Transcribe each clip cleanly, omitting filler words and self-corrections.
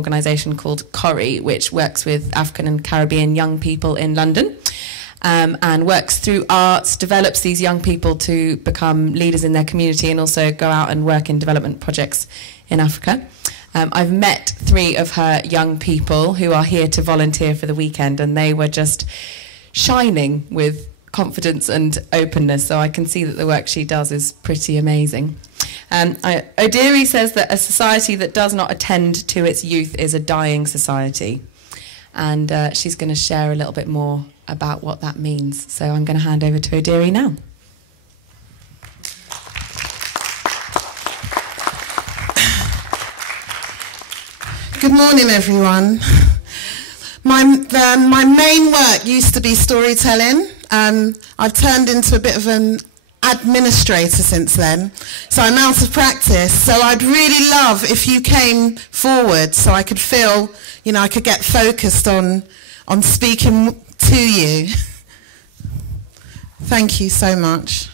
organisation called Kori, which works with African and Caribbean young people in London, and works through arts, develops these young people to become leaders in their community and also go out and work in development projects in Africa. I've met 3 of her young people who are here to volunteer for the weekend, and they were just shining with confidence and openness, so I can see that the work she does is pretty amazing. Odiri says that a society that does not attend to its youth is a dying society, and she's going to share a little bit more about what that means. So I'm going to hand over to Odiri now. Good morning, everyone. My main work used to be storytelling. I've turned into a bit of an administrator since then, so I'm out of practice. So I'd really love if you came forward so I could feel, you know, I could get focused on speaking to you. Thank you so much.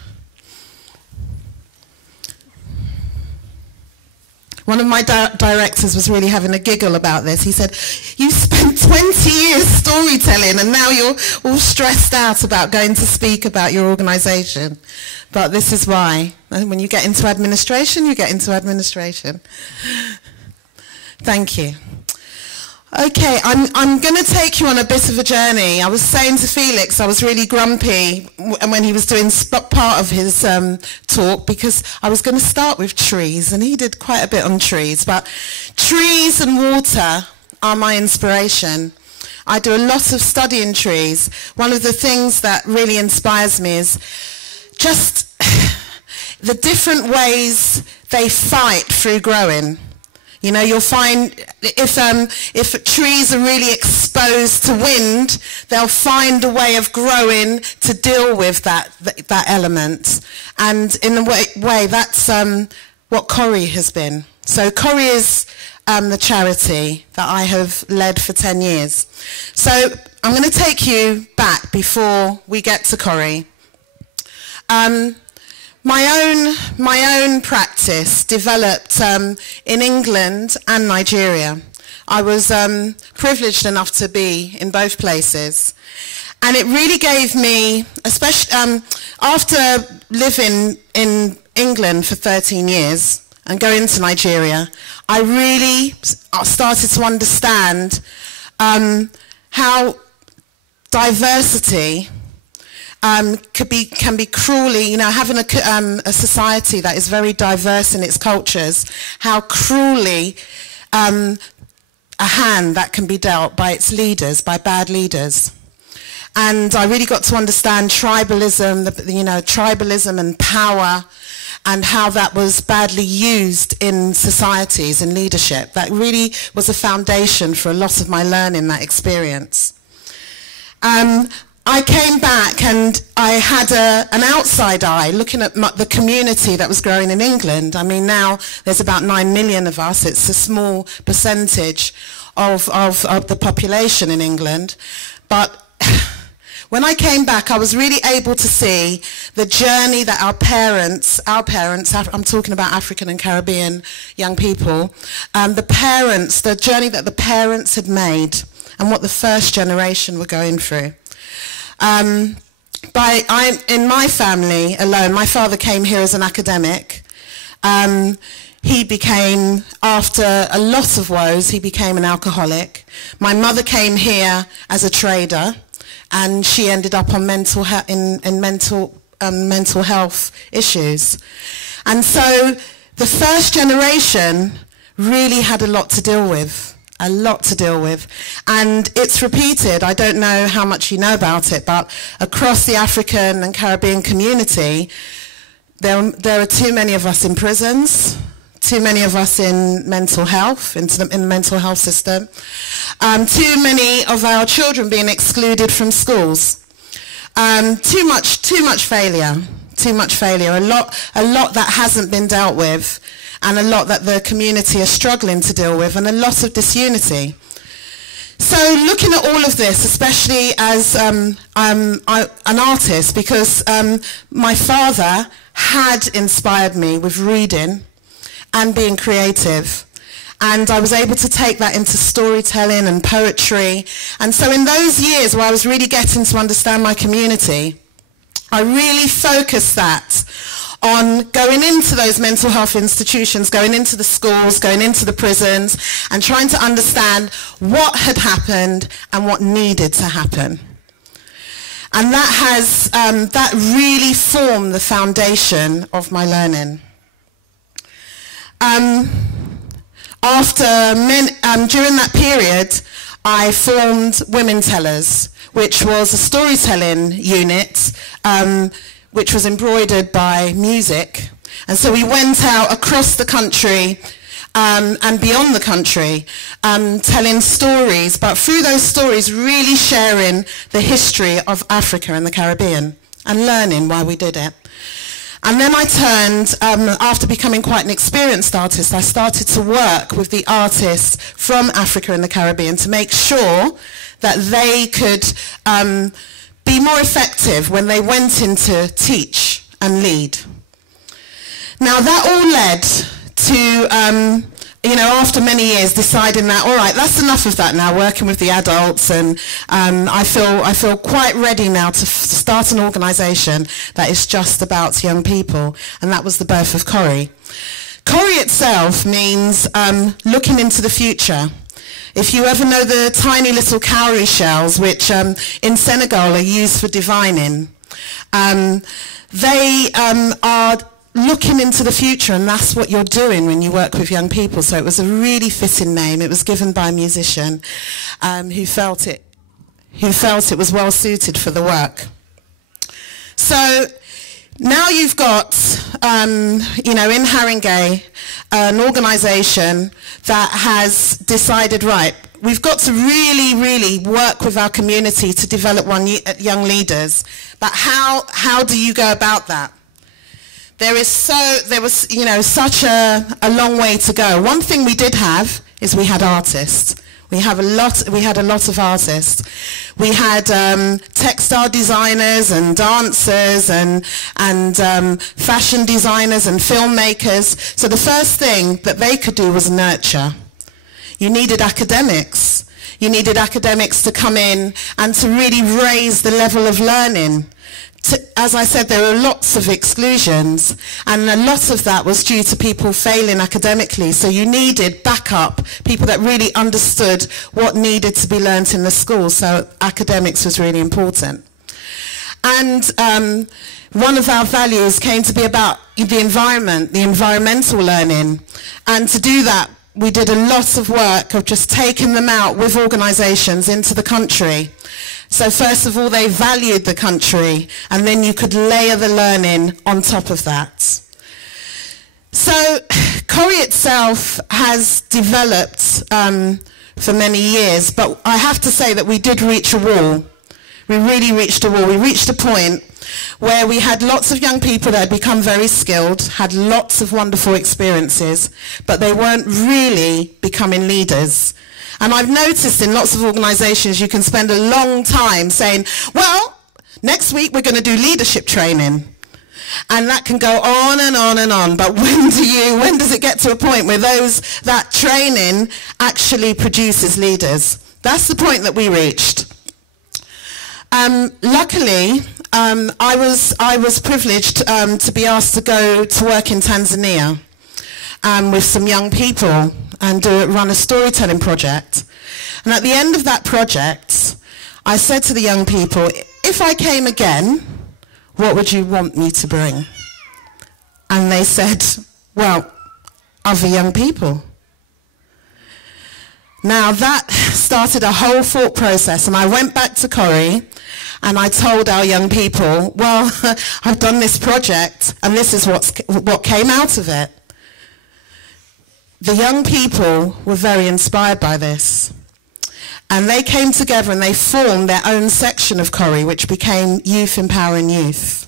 One of my directors was really having a giggle about this. He said, "You spent 20 years storytelling and now you're all stressed out about going to speak about your organisation." But this is why. When you get into administration, you get into administration. Thank you. Okay, I'm going to take you on a bit of a journey. I was saying to Felix I was really grumpy when he was doing part of his talk, because I was going to start with trees, and he did quite a bit on trees. But trees and water are my inspiration. I do a lot of study in trees. One of the things that really inspires me is just the different ways they fight through growing. You know, you'll find if trees are really exposed to wind, they'll find a way of growing to deal with that element. And in a way that's what Kori has been. So Kori is the charity that I have led for 10 years. So I'm going to take you back before we get to Kori. My own practice developed in England and Nigeria. I was privileged enough to be in both places, and it really gave me, especially after living in England for 13 years and going to Nigeria, I really started to understand how diversity can be cruelly, you know, having a society that is very diverse in its cultures, how cruelly a hand that can be dealt by its leaders, by bad leaders. And I really got to understand tribalism, tribalism and power, and how that was badly used in societies, in leadership. That really was a foundation for a lot of my learning, that experience. I came back and I had an outside eye looking at the community that was growing in England. I mean, now there's about 9 million of us. It's a small percentage of the population in England. But when I came back, I was really able to see the journey that our parents, I'm talking about African and Caribbean young people, the journey that the parents had made and what the first generation were going through. In my family alone, my father came here as an academic. He became, after a lot of woes, he became an alcoholic. My mother came here as a trader, and she ended up on mental health issues. And so the first generation really had a lot to deal with. And it's repeated. I don't know how much you know about it, but across the African and Caribbean community, there are too many of us in prisons, too many of us in mental health, in the mental health system, too many of our children being excluded from schools, too much failure, a lot that hasn't been dealt with, and a lot that the community are struggling to deal with, and a lot of disunity. So looking at all of this, especially as an artist, because my father had inspired me with reading and being creative, And I was able to take that into storytelling and poetry. And so in those years where I was really getting to understand my community, I really focused that on going into those mental health institutions, going into the schools, going into the prisons, and trying to understand what had happened and what needed to happen. And that really formed the foundation of my learning. During that period, I formed Women Tellers, which was a storytelling unit, which was embroidered by music. And so we went out across the country and beyond the country, telling stories, but through those stories really sharing the history of Africa and the Caribbean and learning why we did it. And then I turned, after becoming quite an experienced artist, I started to work with the artists from Africa and the Caribbean to make sure that they could be more effective when they went in to teach and lead. Now that all led to, after many years deciding that, all right, that's enough of that now, working with the adults, and I feel quite ready now to start an organisation that is just about young people, and that was the birth of Kori. Kori itself means looking into the future. If you ever know the tiny little cowrie shells, which in Senegal are used for divining, they are looking into the future, and that's what you're doing when you work with young people. So it was a really fitting name. It was given by a musician who felt it was well suited for the work. So now you've got, in Haringey, an organisation that has decided, right, we've got to really, really work with our community to develop young leaders. But how do you go about that? There was such a long way to go. One thing we did have is we had artists. We had a lot of artists. We had textile designers and dancers and fashion designers and filmmakers. So the first thing that they could do was nurture. You needed academics. You needed academics to come in and to really raise the level of learning. As I said, there were lots of exclusions, and a lot of that was due to people failing academically. So you needed backup, people that really understood what needed to be learnt in the school. So academics was really important. And one of our values came to be about the environment, the environmental learning. And to do that, we did a lot of work of just taking them out with organisations into the country. So first of all, they valued the country, and then you could layer the learning on top of that. So Kori itself has developed for many years, but I have to say that we did reach a wall. We really reached a wall. We reached a point where we had lots of young people that had become very skilled, had lots of wonderful experiences, but they weren't really becoming leaders. And I've noticed in lots of organisations you can spend a long time saying, well, next week we're going to do leadership training. And that can go on and on and on. But when does it get to a point where that training actually produces leaders? That's the point that we reached. Luckily, I was privileged to be asked to go to work in Tanzania with some young people and run a storytelling project. And at the end of that project, I said to the young people, if I came again, what would you want me to bring? And they said, well, other young people. Now that started a whole thought process, and I went back to Kori and I told our young people, well, I've done this project and this is what came out of it. The young people were very inspired by this, and they came together and they formed their own section of Kori, which became Youth Empowering Youth.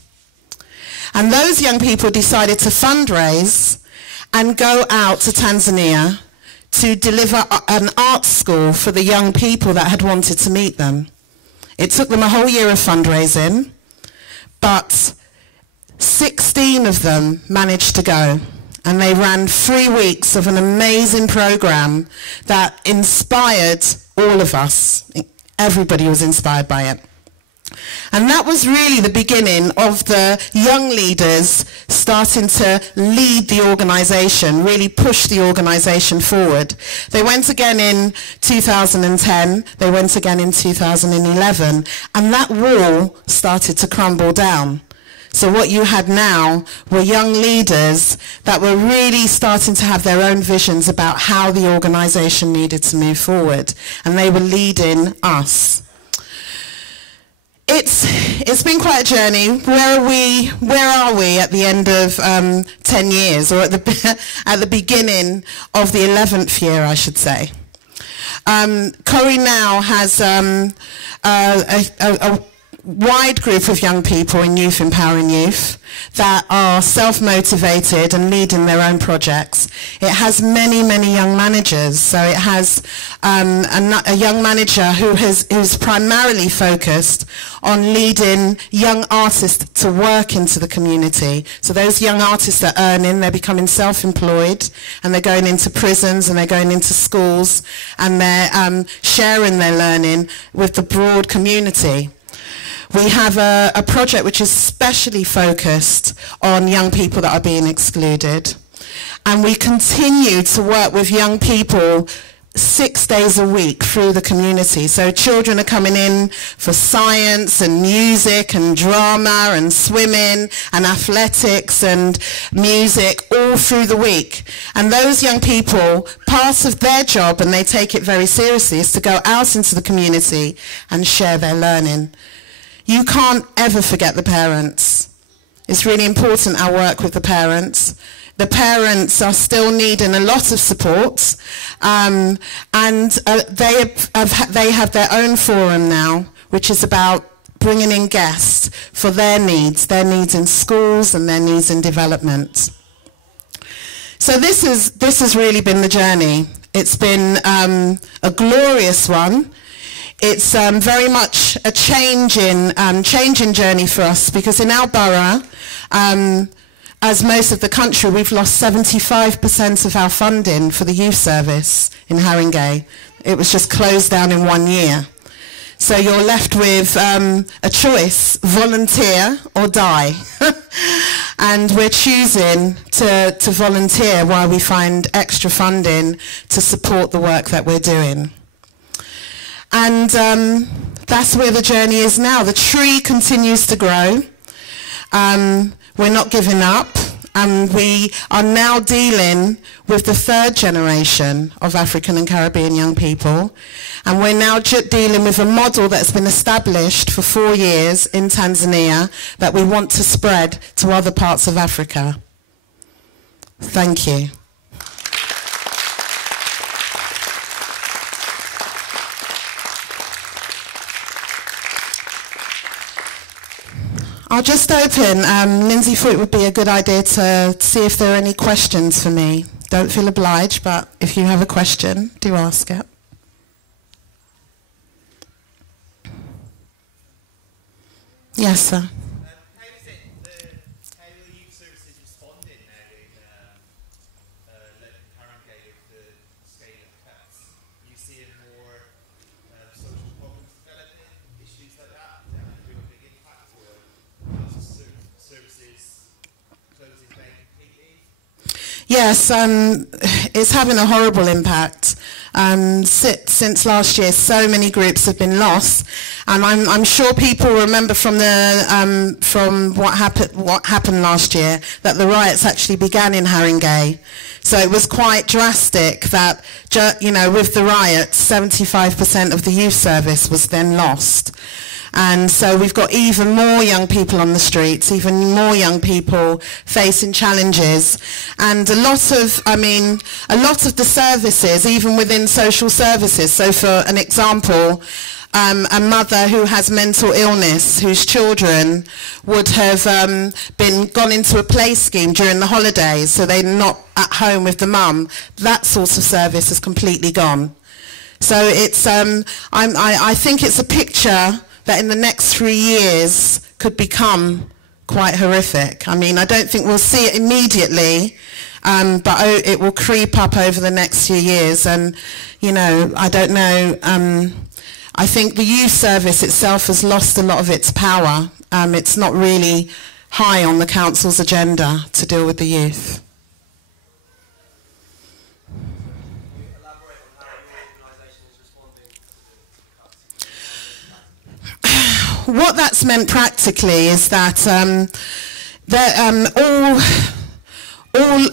And those young people decided to fundraise and go out to Tanzania to deliver an art school for the young people that had wanted to meet them. It took them a whole year of fundraising, but 16 of them managed to go. and they ran 3 weeks of an amazing program that inspired all of us. Everybody was inspired by it. And that was really the beginning of the young leaders starting to lead the organisation, really push the organisation forward. They went again in 2010, they went again in 2011, and that wall started to crumble down. So what you had now were young leaders that were really starting to have their own visions about how the organisation needed to move forward, and they were leading us. It's been quite a journey. Where are we at the end of 10 years, or at the beginning of the 11th year, I should say? Kori now has a wide group of young people in Youth Empowering Youth that are self-motivated and leading their own projects. It has many, many young managers. So it has a young manager who's primarily focused on leading young artists to work into the community. So those young artists are earning, they're becoming self-employed, and they're going into prisons and they're going into schools, and they're sharing their learning with the broad community. We have a project which is specially focused on young people that are being excluded. And we continue to work with young people 6 days a week through the community. So children are coming in for science and music and drama and swimming and athletics and music all through the week. And those young people, part of their job, and they take it very seriously, is to go out into the community and share their learning. You can't ever forget the parents. It's really important, our work with the parents. The parents are still needing a lot of support, and they have their own forum now, which is about bringing in guests for their needs in schools and their needs in development. So this has really been the journey. It's been a glorious one. It's very much a changing journey for us, because in our borough, as most of the country, we've lost 75% of our funding for the youth service in Haringey. It was just closed down in 1 year. So you're left with a choice: volunteer or die. And we're choosing to volunteer while we find extra funding to support the work that we're doing. And that's where the journey is now. The tree continues to grow. We're not giving up. And we are now dealing with the third generation of African and Caribbean young people. And we're now dealing with a model that's been established for 4 years in Tanzania that we want to spread to other parts of Africa. Thank you. I'll just open. Lindsay thought it would be a good idea to see if there are any questions for me. Don't feel obliged, but if you have a question, do ask it. Yes, sir. How are youth services responding now in Haringey with the scale of cuts? Are you seeing more social problems developing, issues like that? Having a big impact, or services closing down completely? Yes, it's having a horrible impact. Since last year, so many groups have been lost, and I'm sure people remember from what happened last year that the riots actually began in Haringey. So it was quite drastic that, with the riots, 75% of the youth service was then lost. And so we've got even more young people on the streets, even more young people facing challenges. And a lot of the services, even within social services, so for an example, a mother who has mental illness, whose children would have gone into a play scheme during the holidays, so they're not at home with the mum, that sort of service is completely gone. So it's, I think it's a picture that in the next 3 years could become quite horrific. I mean, I don't think we'll see it immediately, but it will creep up over the next few years. And, you know, I don't know, I think the youth service itself has lost a lot of its power. It's not really high on the council's agenda to deal with the youth. What that's meant practically is that all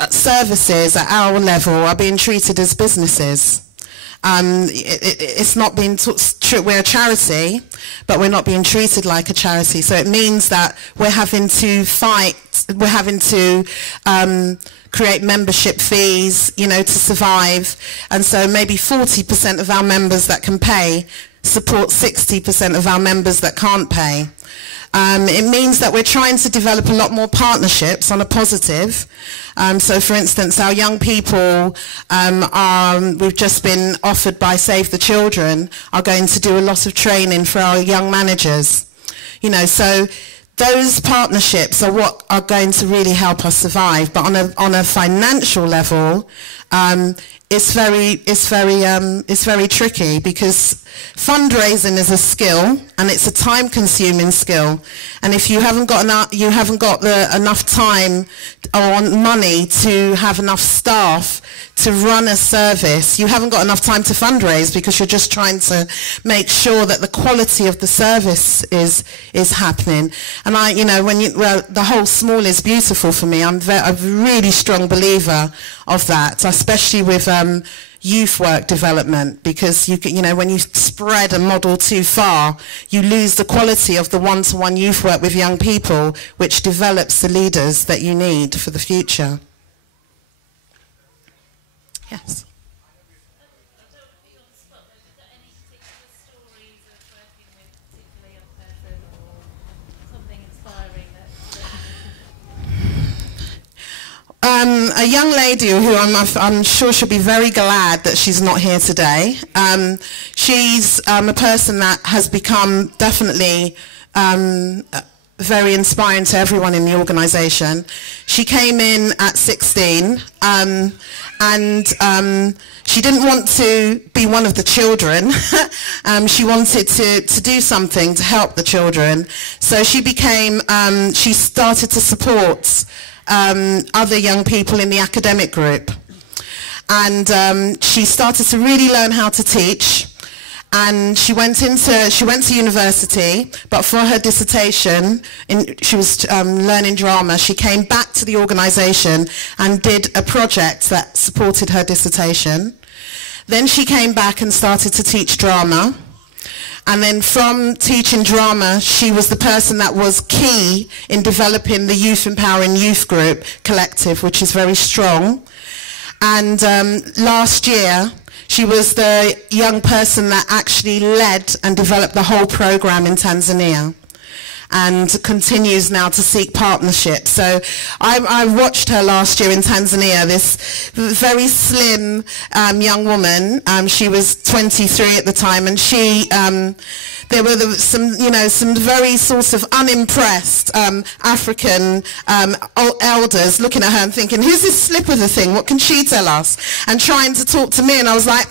services at our level are being treated as businesses. It's not being we're a charity, but we're not being treated like a charity. So it means that we're having to fight, we're having to create membership fees, you know, to survive. And so maybe 40% of our members that can pay support 60% of our members that can't pay. It means that we're trying to develop a lot more partnerships on a positive. So for instance, our young people we've just been offered by Save the Children are going to do a lot of training for our young managers. You know, so those partnerships are what are going to really help us survive. But on a financial level, it's very tricky, because fundraising is a skill and it's a time-consuming skill. And if you haven't got enough time or money to have enough staff to run a service, you haven't got enough time to fundraise, because you're just trying to make sure that the quality of the service is happening. And the whole small is beautiful for me. I'm a really strong believer of that, especially with youth work development, because you know, when you spread a model too far, you lose the quality of the one-to-one youth work with young people, which develops the leaders that you need for the future. Yes. A young lady who I'm sure she'll be very glad that she's not here today. She's a person that has become definitely very inspiring to everyone in the organisation. She came in at 16 and she didn't want to be one of the children. She wanted to do something to help the children. So she started to support other young people in the academic group, and she started to really learn how to teach, and she went to university, but for her dissertation she was learning drama. She came back to the organisation and did a project that supported her dissertation. Then she came back and started to teach drama. And then from teaching drama, she was the person that was key in developing the Youth Empowering Youth Group collective, which is very strong. And last year, she was the young person that actually led and developed the whole program in Tanzania, and continues now to seek partnerships. So I watched her last year in Tanzania, this very slim young woman. She was 23 at the time, and there were some very sort of unimpressed African elders looking at her and thinking, who's this slip of the thing? What can she tell us? And trying to talk to me, and I was like,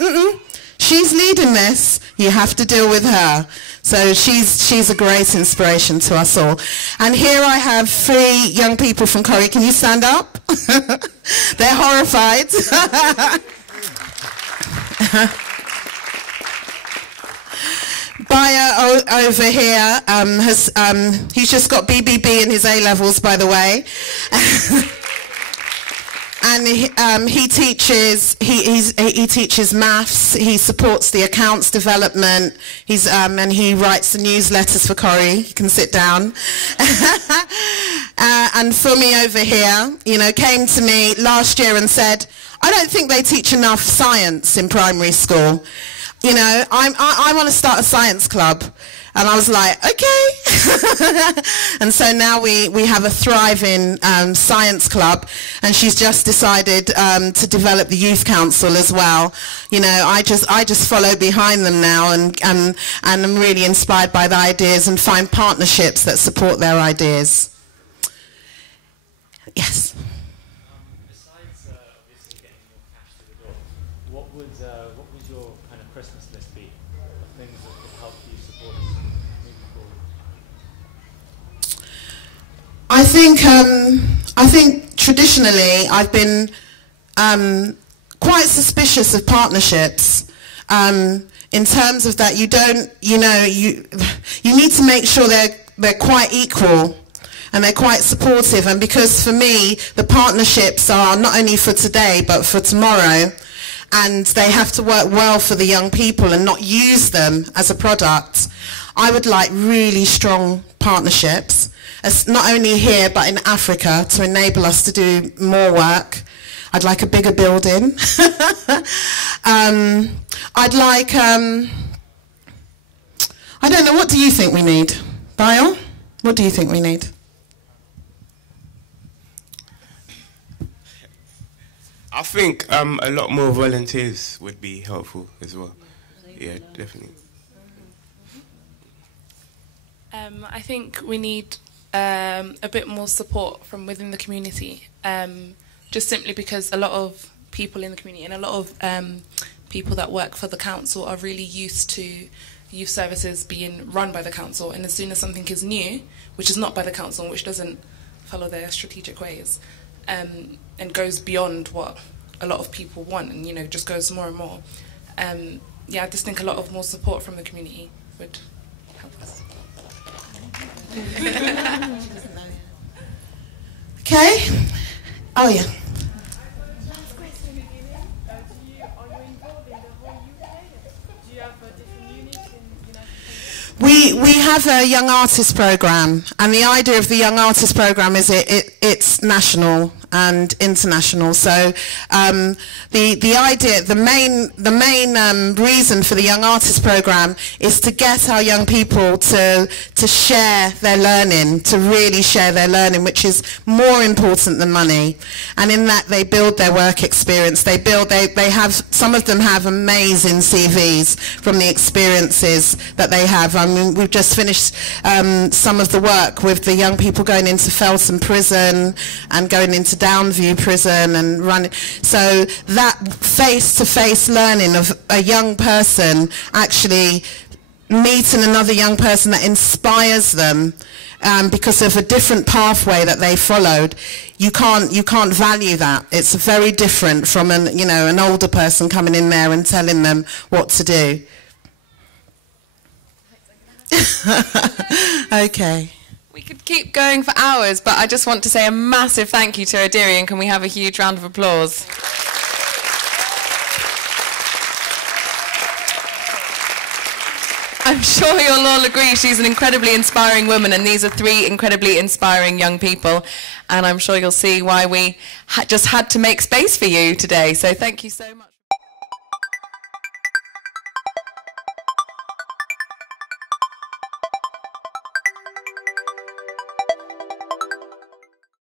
she's leading this. You have to deal with her. So she's a great inspiration to us all. And here I have 3 young people from Kori. Can you stand up? They're horrified. Baya over here he's just got BBB in his A-levels, by the way. And he teaches maths. He supports the accounts development. And he writes the newsletters for Kori. You can sit down. And Fumi over here, came to me last year and said, I don't think they teach enough science in primary school. I want to start a science club. And I was like, okay. And so now we have a thriving science club, and she's just decided to develop the youth council as well. I just follow behind them now, and I'm really inspired by the ideas and find partnerships that support their ideas. Yes. Besides I think traditionally I've been quite suspicious of partnerships in terms of that you need to make sure they're quite equal and they're quite supportive, and because for me the partnerships are not only for today but for tomorrow, and they have to work well for the young people and not use them as a product. I would like really strong partnerships, not only here but in Africa, to enable us to do more work. I'd like a bigger building. I'd like, I don't know, what do you think we need? Bayon, what do you think we need? I think a lot more volunteers would be helpful as well. Yeah, definitely. I think we need a bit more support from within the community, just simply because a lot of people in the community and a lot of people that work for the council are really used to youth services being run by the council, and as soon as something is new, which is not by the council, which doesn't follow their strategic ways, and goes beyond what a lot of people want, and just goes more and more. Yeah, I just think a lot of more support from the community would help us. Okay. Oh yeah. Last question. Are you involved in the whole UK? Do you have different units in United Kingdom? We have a young artist program, and the idea of the young artist program is it's national and international. So the idea, the main reason for the young artist program is to get our young people to share their learning, to really share their learning, which is more important than money. And in that they build their work experience. They have, some of them have amazing CVs from the experiences that they have. I mean, we've just finished some of the work with the young people going into Feltham Prison and going into Downview Prison and running. So that face-to-face learning of a young person actually meeting another young person that inspires them because of a different pathway that they followed, you can't value that. It's very different from an older person coming in there and telling them what to do. Okay. We could keep going for hours, but I just want to say a massive thank you to Odiri, and can we have a huge round of applause? I'm sure you'll all agree she's an incredibly inspiring woman, and these are three incredibly inspiring young people, and I'm sure you'll see why we just had to make space for you today. So thank you so much.